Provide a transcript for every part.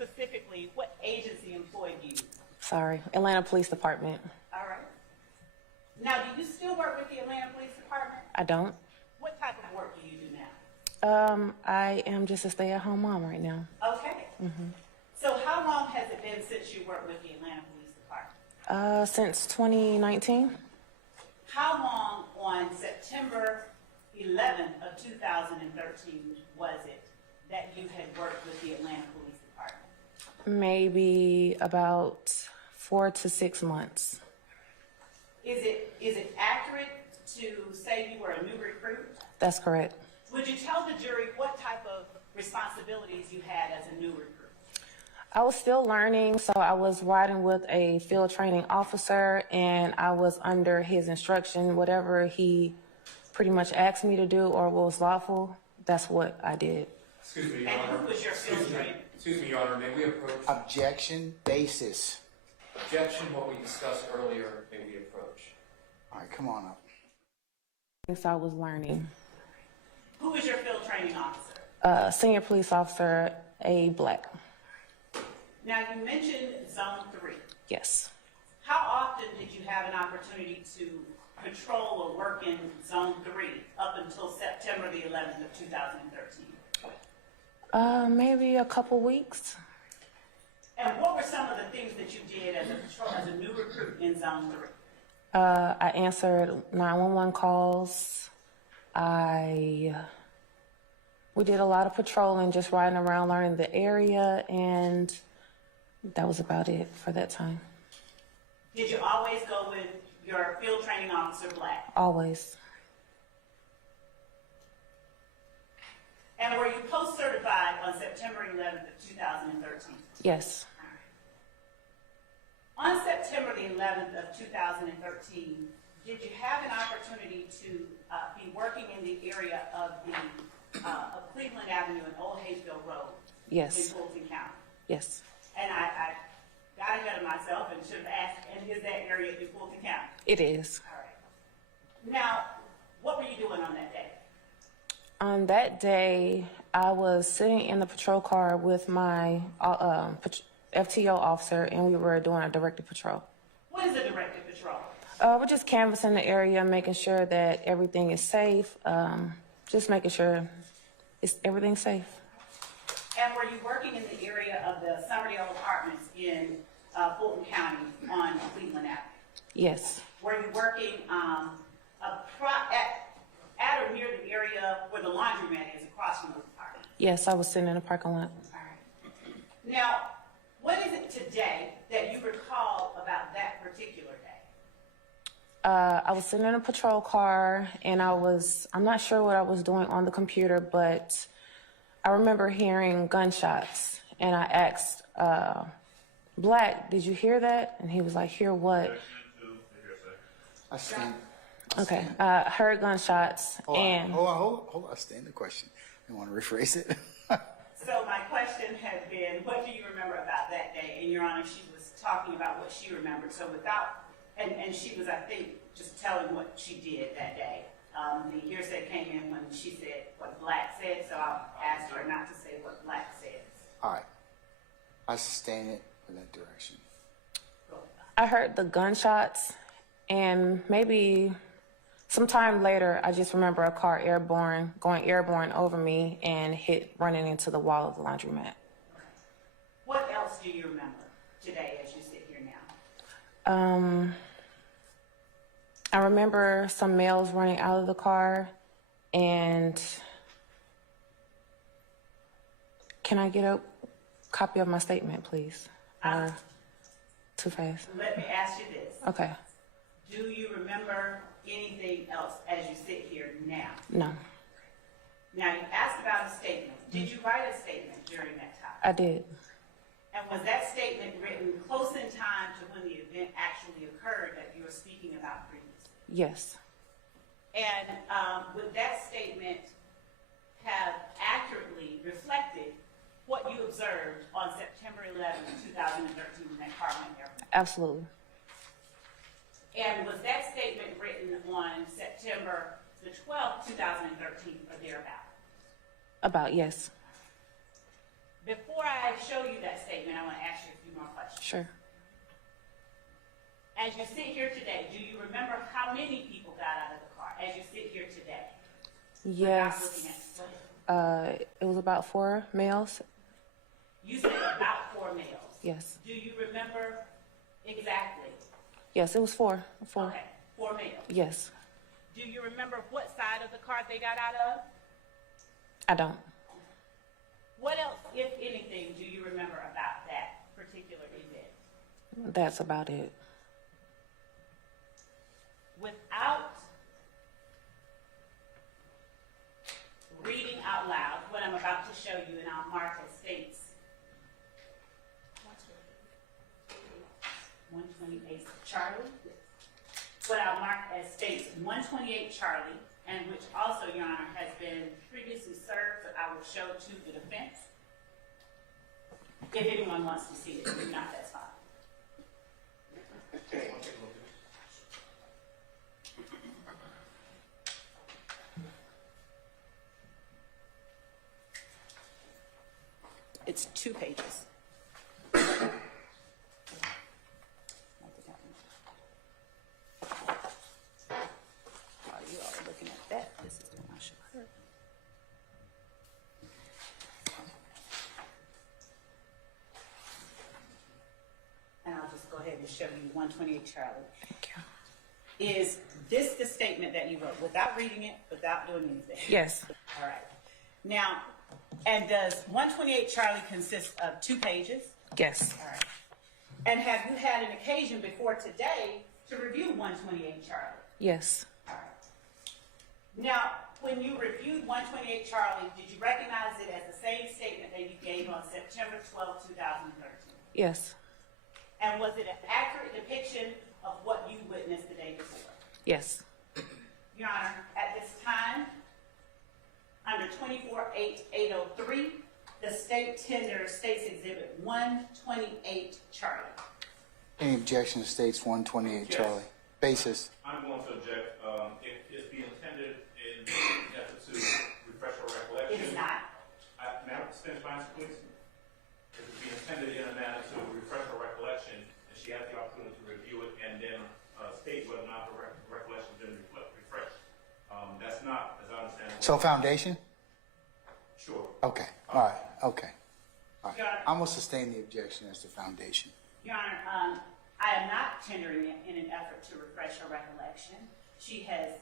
specifically, what agency employed you? Sorry, Atlanta Police Department. All right. Now, do you still work with the Atlanta Police Department? I don't. What type of work do you do now? I am just a stay-at-home mom right now. Okay. So how long has it been since you worked with the Atlanta Police Department? Since 2019. How long on September 11th of 2013 was it that you had worked with the Atlanta Police Department? Maybe about 4 to 6 months. Is it accurate to say you were a new recruit? That's correct. Would you tell the jury what type of responsibilities you had as a new recruit? I was still learning, so I was riding with a field training officer, and I was under his instruction. Whatever he pretty much asked me to do or was lawful, that's what I did. Excuse me, Your And Honor. who was your field trainer? Excuse me, Your Honor, may we approach? Objection basis. Objection, what we discussed earlier, may we approach? All right, come on up. So I was learning. Who was your field training officer? Senior police officer, A. Black. Now, you mentioned Zone 3. Yes. How often did you have an opportunity to patrol or work in Zone 3 up until September the 11th of 2013? Maybe a couple weeks. And what were some of the things that you did as a new recruit in Zone 3? I answered 911 calls. We did a lot of patrolling, just riding around, learning the area, and that was about it for that time. Did you always go with your field training officer, Black? Always. And were you post-certified on September 11th of 2013? Yes. On September the 11th of 2013, did you have an opportunity to be working in the area of of Cleveland Avenue and Old Hayesville Road? Yes. In Fulton County? Yes. And I got ahead of myself and should have asked, and is that area in Fulton County? It is. All right. Now, what were you doing on that day? On that day, I was sitting in the patrol car with my FTO officer, and we were doing a directed patrol. What is a directed patrol? We're just canvassing the area, making sure that everything is safe, just making sure everything's safe. And were you working in the area of the Summerdale Apartments in Fulton County on Cleveland Avenue? Yes. Were you working at or near the area where the laundromat is across from those apartments? Yes, I was sitting in the parking lot. All right. Now, what is it today that you recall about that particular day? I was sitting in a patrol car, and I'm not sure what I was doing on the computer, but I remember hearing gunshots, and I asked, Black, did you hear that? And he was like, hear what? I stand. Okay, I heard gunshots, Hold and on. I stand the question. I want to rephrase it. So my question had been, what do you remember about that day? And Your Honor, she was talking about what she remembered. So and she was, I think, just telling what she did that day. The hearsay came in when she said what Black said, so I'll ask her not to say what Black says. All right. I sustain it in that direction. I heard the gunshots, and maybe sometime later, I just remember a car going airborne over me and running into the wall of the laundromat. What else do you remember today as you sit here now? I remember some males running out of the car, and can I get a copy of my statement, please? Too fast. Let me ask you this. Okay. Do you remember anything else as you sit here now? No, Now, you asked about a statement. Did you write a statement during that time? I did. And was that statement written close in time to when the event actually occurred that you were speaking about previously? Yes. And would that statement have accurately reflected what you observed on September 11th, 2013 when that car went airborne? Absolutely. And was that statement written on September the 12th, 2013 or thereabout? About, yes. Before I show you that statement, I want to ask you a few more questions. Sure. As you sit here today, do you remember how many people got out of the car as you sit here today? Without looking Yes. at the It was about 4 males. You said about 4 males. Yes. Do you remember exactly? Yes, it was 4. 4. Okay, 4 males. Yes. Do you remember what side of the car they got out of? I don't. What else, if anything, do you remember about that particular event? That's about it. Without reading out loud what I'm about to show you, and I'll mark as states 128 Charlie. What I'll mark as states 128 Charlie, and which also, Your Honor, has been previously served, but I will show to the defense. If anyone wants to see it, if not, that's fine. It's 2 pages. While you all are looking at that, this is the one I'll show her. And I'll just go ahead and show you 128 Charlie. Thank you. Is this the statement that you wrote, without reading it, without doing anything? Yes. All right. Now, and does 128 Charlie consist of 2 pages? Yes. All right. And have you had an occasion before today to review 128 Charlie? Yes. All right. Now, when you reviewed 128 Charlie, did you recognize it as the same statement that you gave on September 12, 2013? Yes. And was it an accurate depiction of what you witnessed the day before? Yes. Your Honor, at this time, under 24-8-803, the state tenders State's Exhibit 128 Charlie. Any objection to states 128 Yes. Charlie? Basis. I'm going to object. It is being intended in an effort to refresh our recollection. It is not. Madam, finish my answer, please. It is being intended in a manner to refresh her recollection, and she has the opportunity to review it and then state whether or not her recollection has been refreshed. That's not, as I understand it. So foundation? Sure. Okay. All right. Okay. All right. Your Honor. I'm going to sustain the objection as to foundation. Your Honor, I am not tendering it in an effort to refresh her recollection. She has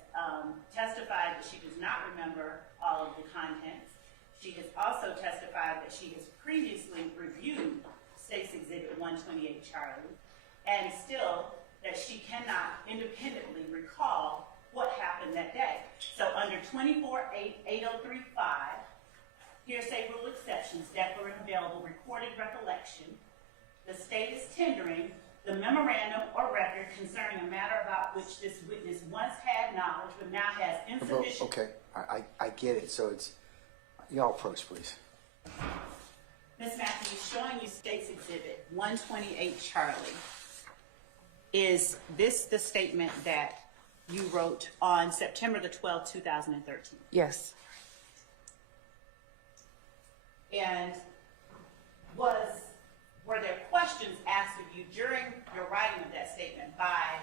testified that she does not remember all of the contents. She has also testified that she has previously reviewed State's Exhibit 128 Charlie, and still that she cannot independently recall what happened that day. So under 24-8-8035, hearsay rule exceptions, declaring available recorded recollection, the state is tendering the memorandum or record concerning a matter about which this witness once had knowledge but now has insufficient. Okay. I get it. So it's, y'all approach, please. Ms. Matthews, showing you State's Exhibit 128 Charlie. Is this the statement that you wrote on September the 12th, 2013? Yes. And were there questions asked of you during your writing of that statement by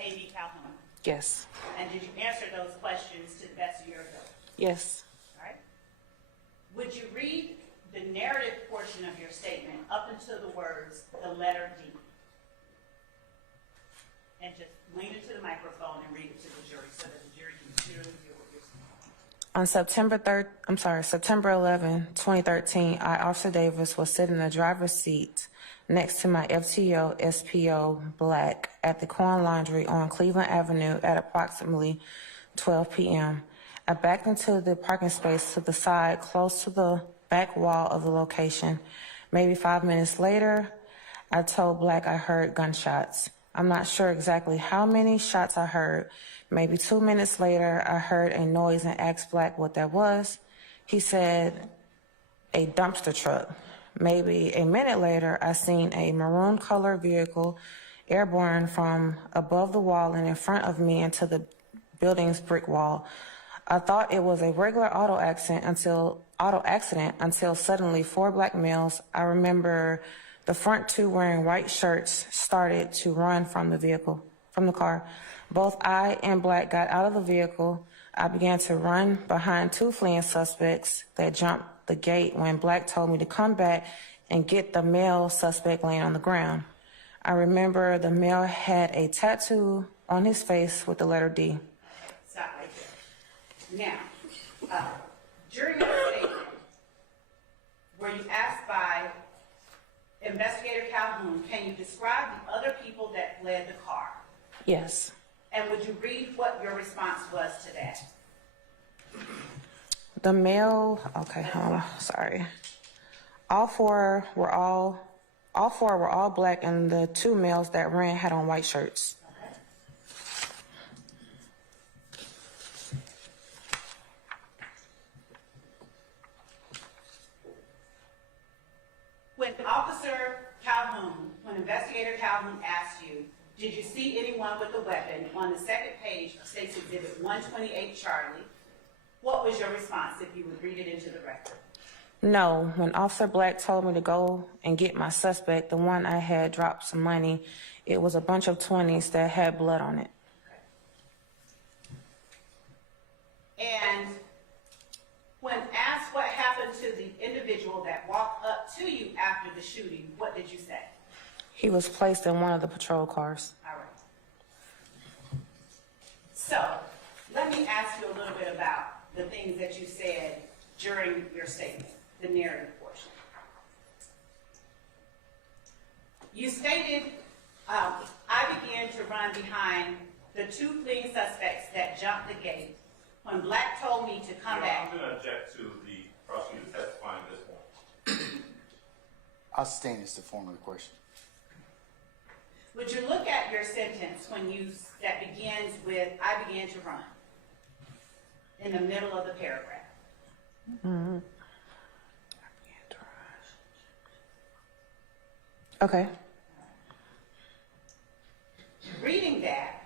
A.B. Calhoun? Yes. And did you answer those questions to the best of your ability? Yes. All right. Would you read the narrative portion of your statement up until the words, the letter D? And just lean into the microphone and read it to the jury so that the jury can clearly hear what you're saying. On September 11, 2013, I, Officer Davis, was sitting in the driver's seat next to my FTO SPO Black at the Corn Laundry on Cleveland Avenue at approximately 12 p.m. I backed into the parking space to the side close to the back wall of the location. Maybe 5 minutes later, I told Black I heard gunshots. I'm not sure exactly how many shots I heard. Maybe 2 minutes later, I heard a noise and asked Black what that was. He said, a dumpster truck. Maybe a minute later, I seen a maroon colored vehicle airborne from above the wall and in front of me into the building's brick wall. I thought it was a regular auto accident until suddenly 4 black males, I remember the front 2 wearing white shirts, started to run from the car. Both I and Black got out of the vehicle. I began to run behind 2 fleeing suspects that jumped the gate when Black told me to come back and get the male suspect laying on the ground. I remember the male had a tattoo on his face with the letter D. Stop right there. Now, during your statement, were you asked by Investigator Calhoun, can you describe the other people that fled the car? Yes. And would you read what your response was to that? The male, okay, sorry. All four were all black, and the 2 males that ran had on white shirts. When Investigator Calhoun asked you, did you see anyone with a weapon on the second page of State's Exhibit 128 Charlie, what was your response if you would read it into the record? No, when Officer Black told me to go and get my suspect, the one I had dropped some money, it was a bunch of 20s that had blood on it. And when asked what happened to the individual that walked up to you after the shooting, what did you say? He was placed in one of the patrol cars. All right. So, let me ask you a little bit about the things that you said during your statement, the narrative portion. You stated, I began to run behind the 2 fleeing suspects that jumped the gate when Black told me to come back. I'm going to object to the prosecutor testifying at this point. I'll sustain it's the form of the question. Would you look at your sentence that begins with, I began to run, in the middle of the paragraph? Mm-hmm. Okay. Reading that,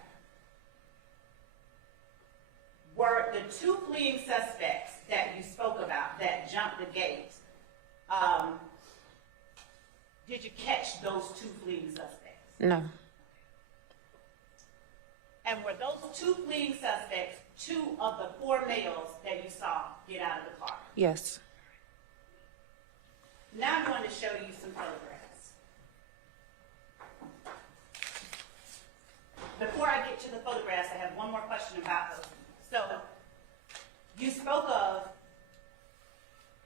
were the 2 fleeing suspects that you spoke about that jumped the gate, did you catch those 2 fleeing suspects? No. And were those 2 fleeing suspects 2 of the 4 males that you saw get out of the car? Yes. Now I'm going to show you some photographs. Before I get to the photographs, I have one more question about those. So, you spoke of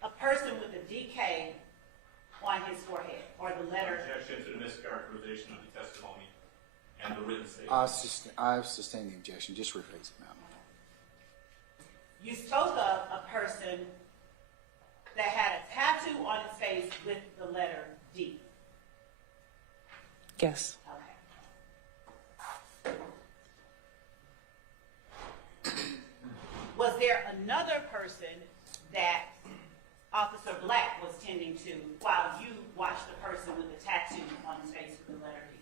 a person with a DK on his forehead, or the letter. Objection to the mischaracterization of the testimony and the written statement. I've sustained the objection. Just rephrase it, ma'am. You spoke of a person that had a tattoo on his face with the letter D. Yes. Okay. Was there another person that Officer Black was tending to while you watched the person with the tattoo on his face with the letter D?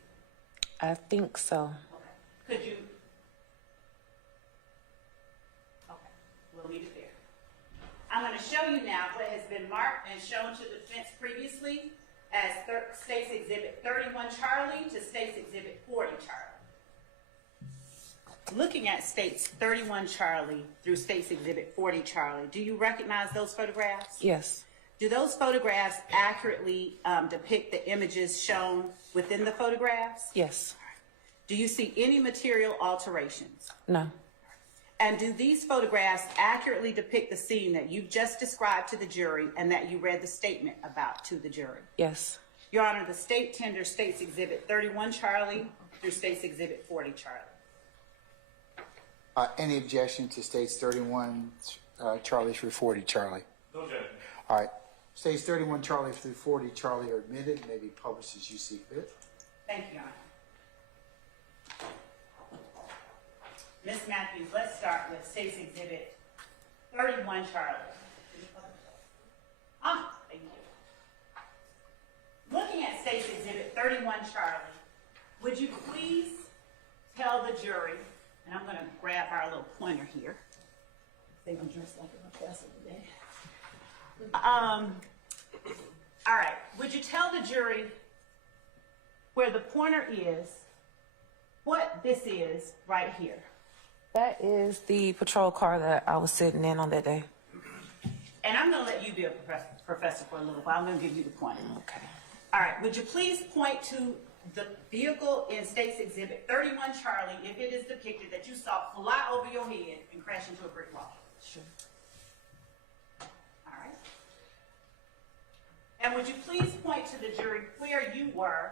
I think so. Okay. Could you? Okay. We'll leave it there. I'm going to show you now what has been marked and shown to the defense previously as State's Exhibit 31 Charlie to State's Exhibit 40 Charlie. Looking at State's 31 Charlie through State's Exhibit 40 Charlie, do you recognize those photographs? Yes. Do those photographs accurately depict the images shown within the photographs? Yes. Do you see any material alterations? No. And do these photographs accurately depict the scene that you've just described to the jury and that you read the statement about to the jury? Yes. Your Honor, the state tenders State's Exhibit 31 Charlie through State's Exhibit 40 Charlie. Any objection to States 31 Charlie through 40 Charlie? No objection. All right. States 31 Charlie through 40 Charlie are admitted and may be published as you see fit. Thank you, Your Honor. Ms. Matthews, let's start with State's Exhibit 31 Charlie. Thank you. Looking at State's Exhibit 31 Charlie, would you please tell the jury, and I'm going to grab our little pointer here. think I'm dressed like a professor today. All right, would you tell the jury where the pointer is, what this is right here? That is the patrol car that I was sitting in on that day. And I'm gonna let you be a professor for a little while. I'm gonna give you the pointer. Okay. All right, would you please point to the vehicle in State's Exhibit 31 Charlie, if it is depicted that you saw fly over your head and crash into a brick wall? Sure. All right. And would you please point to the jury where you were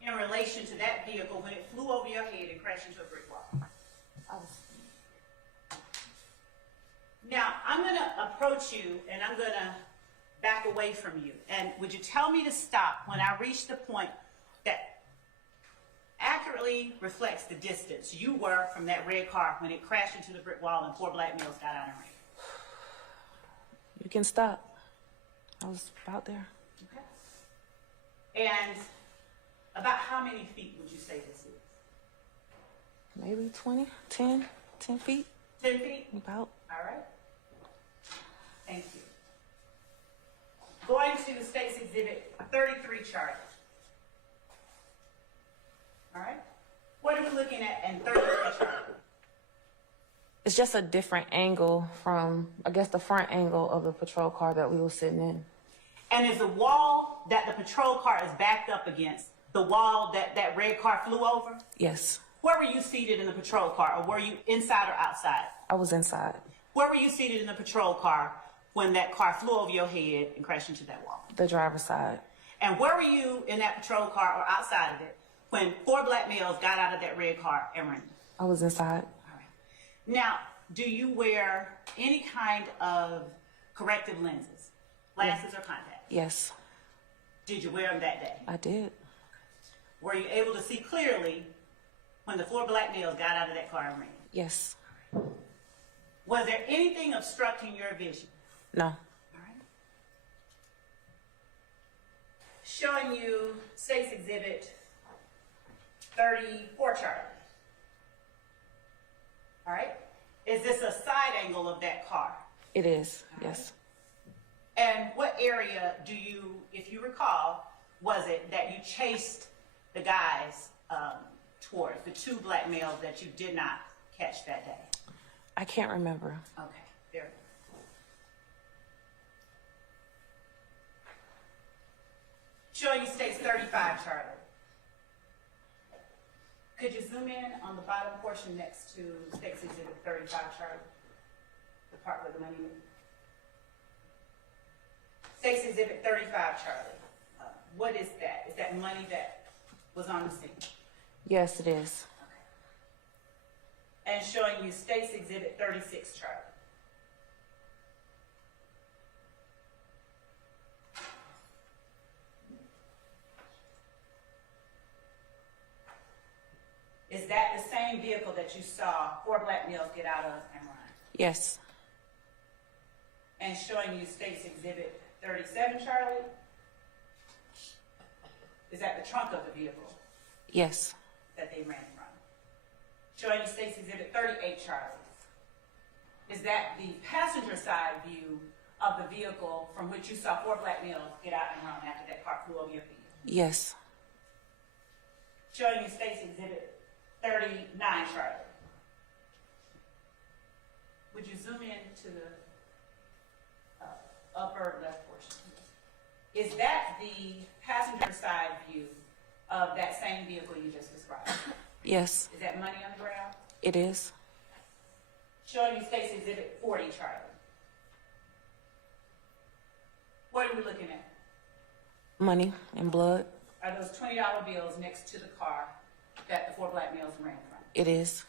in relation to that vehicle when it flew over your head and crashed into a brick wall? Now, I'm going to approach you and I'm going to back away from you. And would you tell me to stop when I reach the point that accurately reflects the distance you were from that red car when it crashed into the brick wall and 4 black males got out and ran? You can stop. I was about there. Okay. And about how many feet would you say this is? Maybe 20, 10 feet, 10 feet? about. All right. Thank you. Going to State's Exhibit 33 Charlie. All right. What are we looking at in 33 Charlie? It's just a different angle from, I guess, the front angle of the patrol car that we were sitting in. And is the wall that the patrol car is backed up against the wall that that red car flew over? Yes, Where were you seated in the patrol car, or were you inside or outside? I was inside. Where were you seated in the patrol car when that car flew over your head and crashed into that wall? The driver's side. And where were you in that patrol car or outside of it when 4 black males got out of that red car and ran? I was inside. All right. Now, do you wear any kind of corrective lenses, glasses or contacts? Yes, Did you wear them that day? I did. Were you able to see clearly when the 4 black males got out of that car and ran? Yes. Was there anything obstructing your vision? No. All right. Showing you State's Exhibit 34 Charlie. All right. Is this a side angle of that car? It is. Yes. And what area do you, if you recall, was it that you chased the guys towards, the 2 black males that you did not catch that day? I can't remember. Okay, very good. Showing you State's 35 Charlie. Could you zoom in on the bottom portion next to State's Exhibit 35 Charlie? The part where the money is. State's Exhibit 35 Charlie. What is that? Is that money that was on the scene? Yes, it is. And showing you State's Exhibit 36 Charlie. Is that the same vehicle that you saw 4 black males get out of and run? Yes. And showing you State's Exhibit 37 Charlie? Is that the trunk of the vehicle Yes. that they ran from? Showing you State's Exhibit 38 Charlie. Is that the passenger side view of the vehicle from which you saw 4 black males get out and run after that car flew over your feet? Yes. Showing you State's Exhibit 39 Charlie. Would you zoom in to the upper left portion? Is that the passenger side view of that same vehicle you just described? Yes, Is that money on the ground? it is. Showing you State's Exhibit 40 Charlie. What are we looking at? Money and blood. Are those $20 bills next to the car that the 4 black males ran from? It is.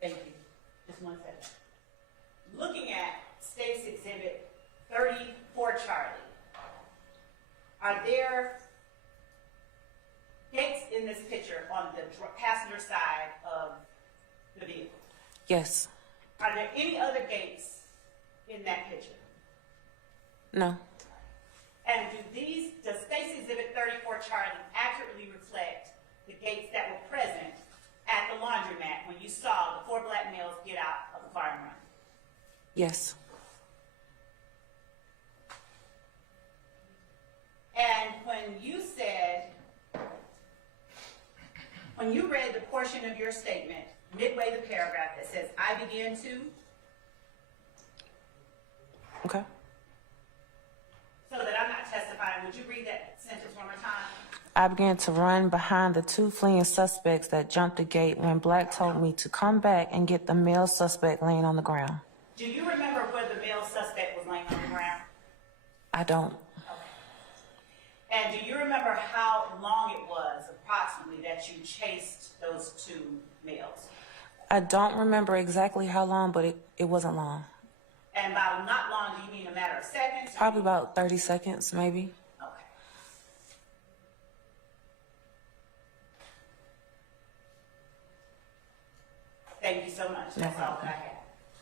Thank you. Just one second. Looking at State's Exhibit 34 Charlie, are there gates in this picture on the passenger side of the vehicle? Yes. Are there any other gates in that picture? No. And does State's Exhibit 34 Charlie accurately reflect the gates that were present at the laundromat when you saw the 4 black males get out of the car and run? Yes. And when you read the portion of your statement, midway the paragraph that says, I began to, Okay. so that I'm not testifying, would you read that sentence one more time? I began to run behind the two fleeing suspects that jumped the gate when Black told me to come back and get the male suspect laying on the ground. Do you remember where the male suspect was laying on the ground? I don't. And do you remember how long it was, approximately, that you chased those two males? I don't remember exactly how long, but it wasn't long. And by not long, do you mean a matter of seconds? Probably about 30 seconds, maybe. Okay. Thank you so much. That's all that I have.